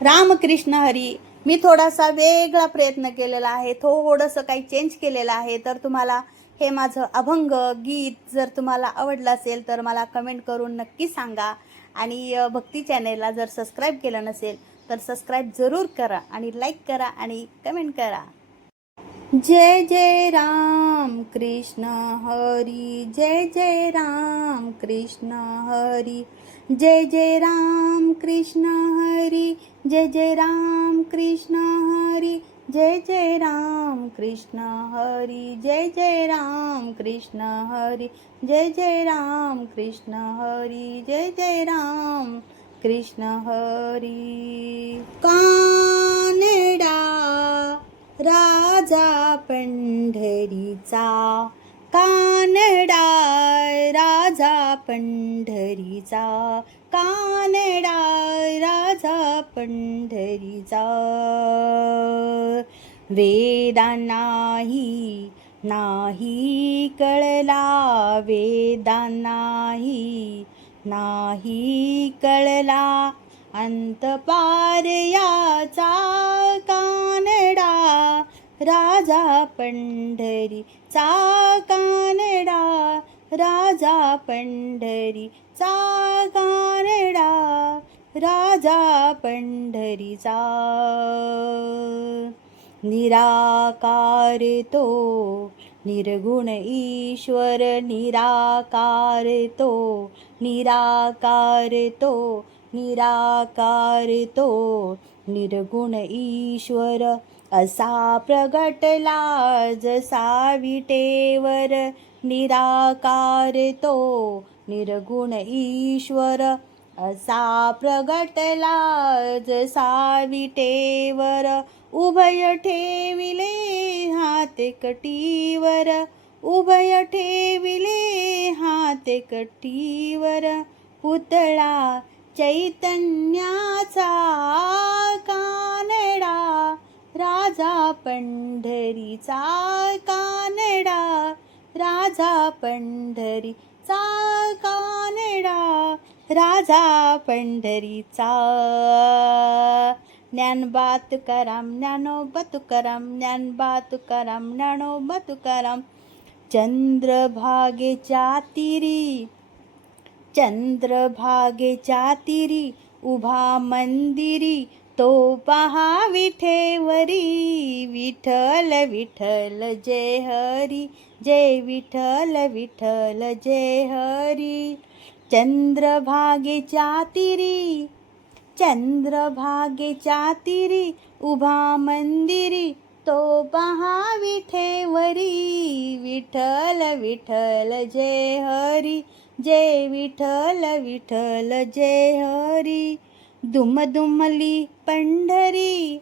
रामकृष्ण हरी. मी थोडासा वेगळा प्रयत्न केलेला आहे, थोडंसं काही चेंज केलेलं आहे. तर तुम्हाला हे माझं अभंग गीत जर तुम्हाला आवडलं असेल तर मला कमेंट करून नक्की सांगा. आणि भक्ती चॅनेलला जर सबस्क्राईब केलं नसेल तर सबस्क्राईब जरूर करा आणि लाईक करा आणि कमेंट करा. जय जय राम कृष्ण हरी, जय जय राम कृष्ण हरी, जय जय राम कृष्ण हरी, जय जय राम कृष्ण हरी, जय जय राम कृष्ण हरी, जय जय राम कृष्ण हरी, जय जय राम कृष्ण हरी, जय जय राम कृष्ण हरी. कानडा राजा पंढरीचा, कानडा राजा पंढरीचा, कानडा राजा पंढरीचा. वेदांनाही नाही कळला, वेदांनाही नाही कळला अंत पार याचा, कानडा राजा पंढरीचा, कानडा राजा पंढरीचा, कानडा राजा पंढरीचा. निराकार तो निर्गुण ईश्वर, निराकार तो, निराकार तो, निराकार तो निर्गुण ईश्वर. असा प्रगटला जसा विटेवर, निराकार तो निर्गुण ईश्वर. असा प्रगटला जसा विटेवर, उभय ठेविले हाते कटीवर, उभय ठेविले हाते कटीवर. पुतळा चैतन्याचा, कानडा राजा पंढरीचा, कानडा राजा पंढरीचा, कानडा राजा पंढरीचा. ज्ञानोबा तुकाराम, ज्ञानोबा तुकाराम, ज्ञानोबा तुकाराम, ज्ञानोबा तुकाराम. चंद्रभागेच्या तीरी, चंद्रभागेच्या तीरी उभा मंदिरी, तो पहा विठेवरी. विठ्ठल विठ्ठल जय हरी, जय विठ्ठल विठ्ठल जय हरी. चंद्रभागेच्या तीरी, चंद्रभागेच्या तीरी उभा मंदिरी, तो पहा विठेवरी. विठ्ठल विठ्ठल जय हरी, जय विठ्ठल विठ्ठल जय हरी. दुमदुमली पंढरी,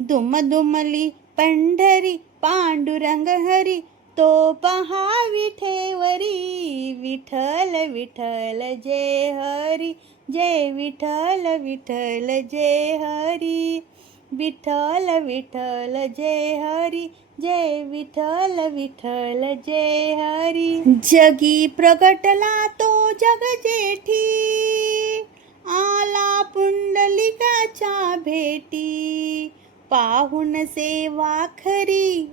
दुमदुमली पंढरी पांडुरंग हरी, तो पहा विठेवरी. विठ्ठल विठ्ठल जय हरी, जय विठ्ठल विठ्ठल जय हरी. विठ्ठल विठ्ठल जय हरी, जय विठ्ठल विठ्ठल जय हरी. जगी प्रगटला तो जग जेठी, आला पुंडलिकाच्या भेटी. पाहुन सेवा खरी,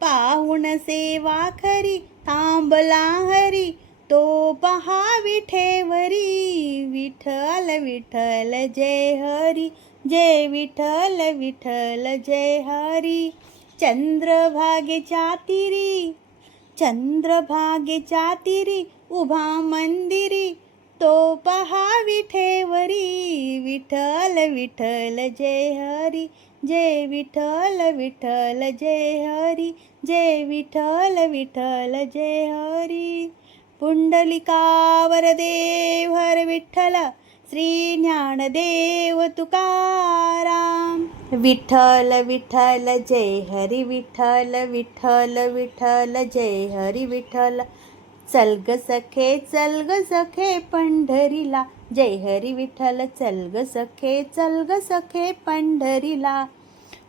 पाहुन सेवा खरी थांबला हरी, तो पहा विठेवरी. विठ्ठल विठ्ठल जय हरी, जय विठ्ठल विठ्ठल जय हरी. चंद्रभागेच्या तीरी, चंद्रभागेच्या तीरी उभा मंदिरी, तो पहा विठेवरी. विठ्ठल विठ्ठल जय हरी, जय विठ्ठल विठ्ठल जय हरी, जय विठ्ठल विठ्ठल जय हरी. पुंडलिकावर देव हर विठ्ठल, श्री ज्ञानदेव तुकाराम. विठ्ठल विठ्ठल जय हरी, विठ्ठल विठ्ठल विठ्ठल जय हरी. विठ्ठल चल ग सखे, चल ग सखे पंढरीला, जय हरी विठ्ठल चल ग सखे, चल ग सखे पंढरीला.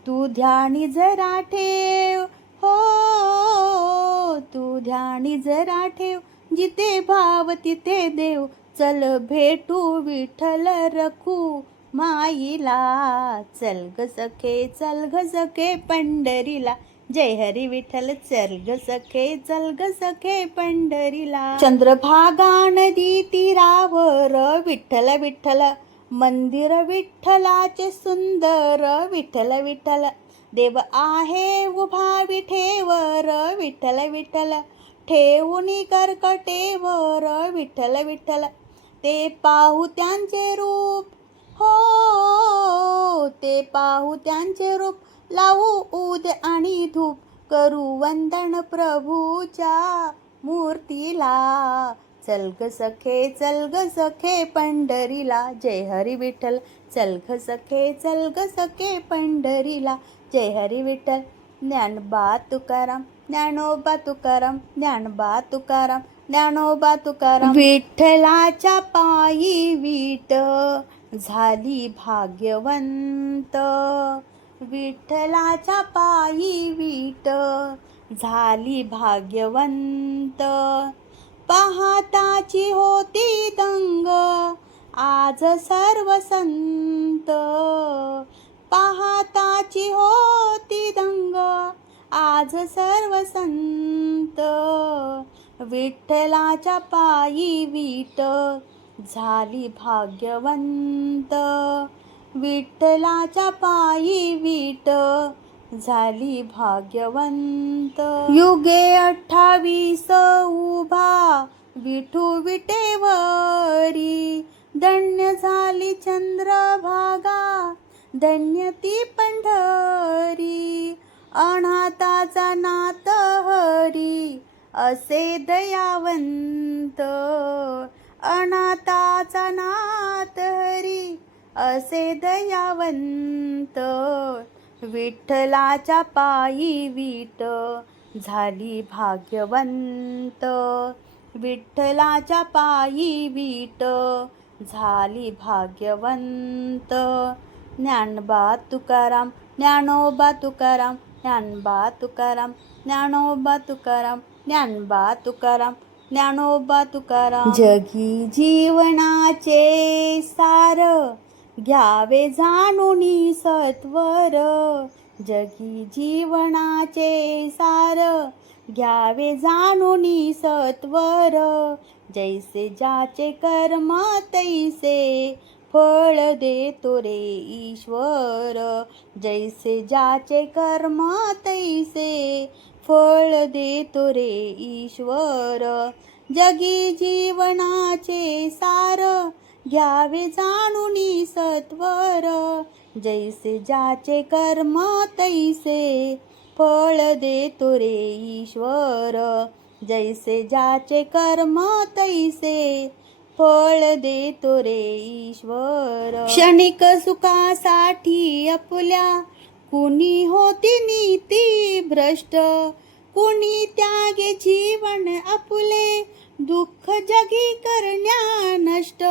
तू ध्यानी जरा ठेव, हो तू ध्यानी जरा ठेव, जिथे भाव तिथे देव. चल भेटू विठ्ठल रखू माईला. चल ग सखे चल ग सखे पंढरीला, जय हरी विठ्ठल चल ग सखे चल ग सखे पंढरीला. चंद्रभागा नदी तीरावर विठ्ठल विठ्ठल मंदिर विठ्ठलाचे सुंदर, विठ्ठल विठ्ठल देव आहे उभा विठेवर, विठ्ठल विठ्ठल ठेवूनी कर्कटेवर, विठ्ठल विठ्ठल ते पाहू त्यांचे रूप, हो ते पाहू त्यांचे रूप, लावू उद आणि धूप, करू वंदन प्रभूच्या मूर्तीला. चल ग सखे चल ग सखे पंढरीला, जय हरी विठ्ठल चल ग सखे चल ग सखे पंढरीला, जय हरी विठ्ठल. ज्ञानोबा तुकाराम ज्ञानोबा तुकाराम ज्ञानोबा तुकाराम ज्ञानोबा तुकाराम. विठ्ठलाच्या पायी वीट झाली भाग्यवंत, विठ्ठलाच्या पायी वीट झाली भाग्यवंत. पाहताची होती दंग आज सर्व संत, पाहताची होती दंग आज सर्व संत. विठ्ठलाच्या पायी वीट झाली भाग्यवंत, विठ्ठलाच्या पायी वीट झाली भाग्यवंत. युगे 28 उभा विठू विटेवरी, धन्य झाली चंद्रभागा धन्य ती पंढरी. अनाथाचा नाथ हरी असे दयावंत, अनाथाचा नाथ हरी असे दयावंत. विठ्ठलाच्या पायी वीट झाली भाग्यवंत, विठ्ठलाच्या पायी वीट झाली भाग्यवंत. ज्ञानोबा तुकाराम ज्ञानोबा तुकाराम ज्ञानोबा तुकाराम ज्ञानोबा तुकाराम ज्ञानोबा तुकाराम ज्ञानोबा तुकाराम. जगी जीवनाचे सार घ्यावे जाणूनी सत्वर, जगी जीवनाचे सार घ्यावे जाणूनी सत्वर. जैसे ज्याचे कर्म तैसे फळ देतो रे ईश्वर, जैसे ज्याचे कर्म तैसे फळ देतो रे ईश्वर. जगी जीवनाचे सार घ्यावे जाणूनी सत्वर, जैसे ज्याचे कर्म तैसे फळ देतो रे ईश्वर, जैसे ज्याचे कर्म तैसे फळ देतो रे ईश्वर. क्षणिक सुखासाठी आपल्या कुणी होती नीती भ्रष्ट, कुणी त्यागे जीवन आपुले दुःख जगी करण्या नष्ट.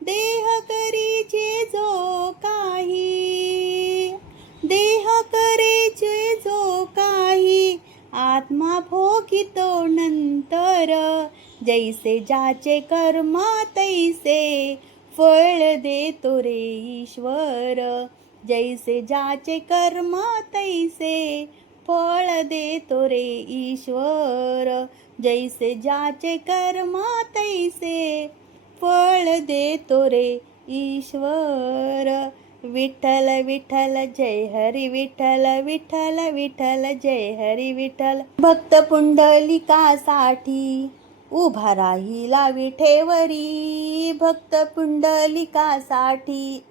देह करीचे जो काही, देह करीचे जो काही, आत्मा भोगितो नंतर. जैसे ज्याचे कर्म तैसे फळ देतो रे ईश्वर, जैसे ज्याचे कर्म तैसे फळ देतो रे ईश्वर, जैसे ज्याचे कर्म तैसे फळ देतो रे ईश्वर. विठ्ठल विठ्ठल जय हरी विठ्ठल विठ्ठल विठ्ठल जय हरी विठ्ठल. भक्त पुंडलिकासाठी उभा राहिला विठेवरी, भक्त पुंडलिकासाठी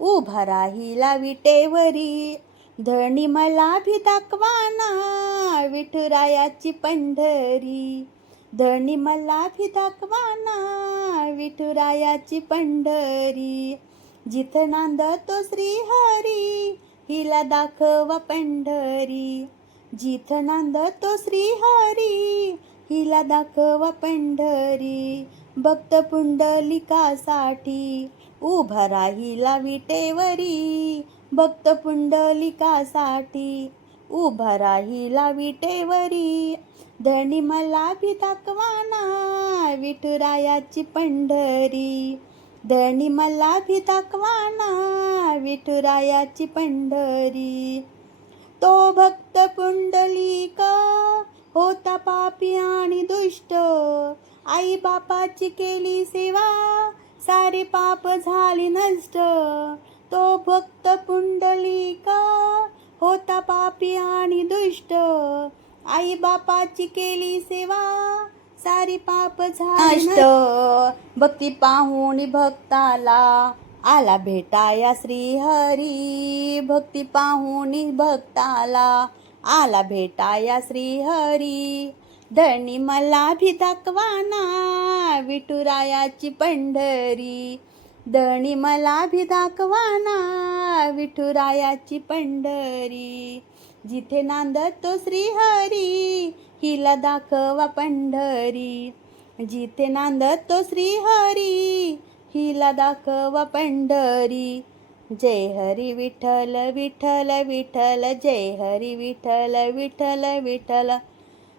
उभा राहिला विटेवरी. धणी मला भी दाखवाना विठुरायाची पंढरी, धणी मला भी दाखवाना विठुरायाची पंढरी. जिथं नांदतो श्रीहरी हिला दाखवा पंढरी, जिथं नांदतो श्रीहरी हिला दाखवा पंढरी. भक्त पुंडलिकासाठी उभा राहिला विटेवरी, भक्त पुंडलिकासाठी उभा राहिला विटेवरी. धणी मला भी दाखवाना विठुरायाची पंढरी, धणी मला भी दाखवाना विठुरायाची पंढरी. तो भक्त पुंडलिक होता पापी आणि दुष्ट, आई बापाची केली सेवा सारे पाप झाली नष्ट. तो भक्त पुंडलिक होता पापी आणि दुष्ट, आई बापाची केली सेवा सारी पाप झाली नष्ट. भक्ती पाहून भक्ताला आला भेटाया श्रीहरी. भक्ती पाहून भक्ताला आला भेटाया श्रीहरी. धणी मला भी दाखवाना विठुरायाची पंढरी. धणी मला भी दाखवाना विठुरायाची पंढरी. जिथे नांदतो श्रीहरी हिला दाखवा पंढरी. जिथे नांदतो श्रीहरी हिला दाखवा पंढरी. जय हरी विठ्ठल विठ्ठल विठ्ठल, जय हरी विठ्ठल विठ्ठल विठ्ठल.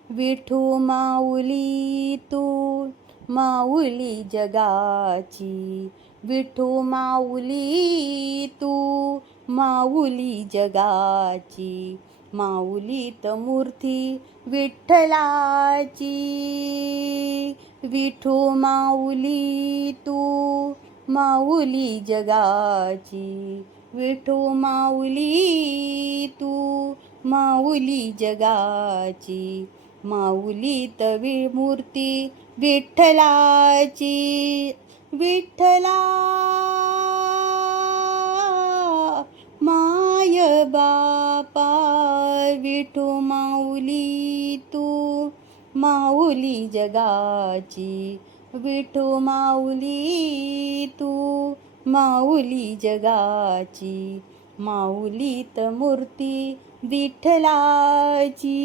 विठू माऊली तू माऊली जगाची. विठू माऊली तू माऊली जगाची. माऊलीत मूर्ती विठ्ठलाची. विठू माऊली तू माऊली जगाची. विठू माऊली तू माऊली जगाची. माऊलीत मूर्ती विठ्ठलाची. विठ्ठला माय बापा विठू माऊली तू माऊली जगाची. विठू माऊली तू माऊली जगाची. माऊलीत मूर्ती विठ्ठलाची.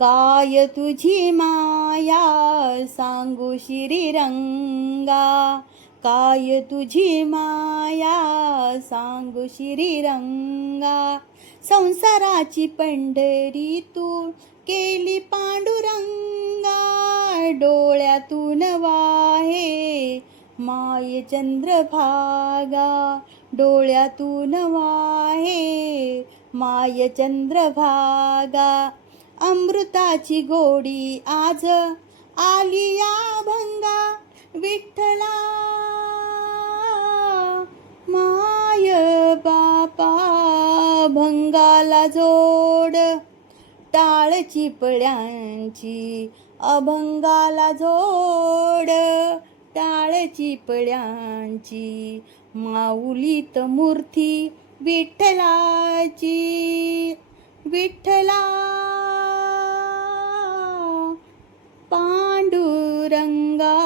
काय तुझी माया सांगू श्रीरंगा. काय तुझी माया सांगू श्रीरंगा. संसाराची पंढरी तू केली पांडुरंगा. डोळ्यातून वाहे माय चंद्रभागा. डोळ्यातून वाहे माय चंद्रभागा. अमृताची गोडी आज आली या भंगा. विठ्ठला माय बापा भंगाला जोड टाळ चिपळ्यांची. अभंगाला जोड टाळ चिपळ्यांची. माऊलीत मूर्ती विठ्ठलाची. विठ्ठला पांडुरंगा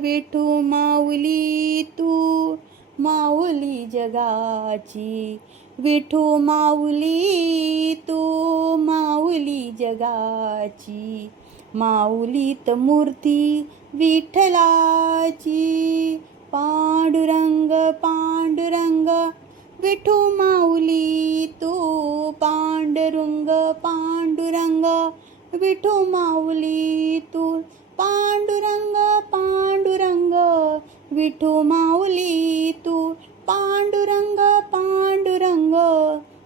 विठू माऊली तू माऊली जगाची. विठू माऊली तू माऊली जगाची. माऊलीत मूर्ती विठ्ठलाची. पांडुरंग पांडुरंग विठू माऊली तू पांडुरंग पांडुरंग विठू माऊली तू पांडुरंग पांडुरंग विठू माऊली तू पांडुरंग पांडुरंग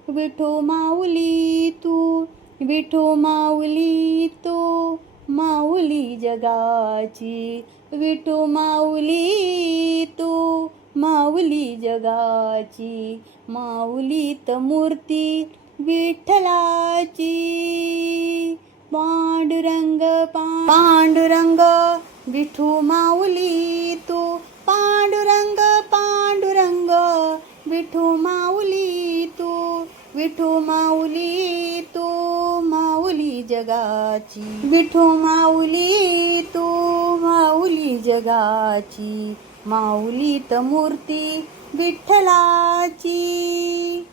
विठू माऊली तू. विठू माऊली तू माऊली जगाची. विठू माऊली तू माऊली जगाची. माऊलीत मूर्ती विठ्ठलाची. पांडुरंग पांडुरंग विठू माऊली तू पांडुरंग पांडुरंग विठू माऊली तू. विठू माऊली तू माऊली जगाची. विठू माऊली तू माऊली जगाची. माऊलीत मूर्ती विठ्ठलाची.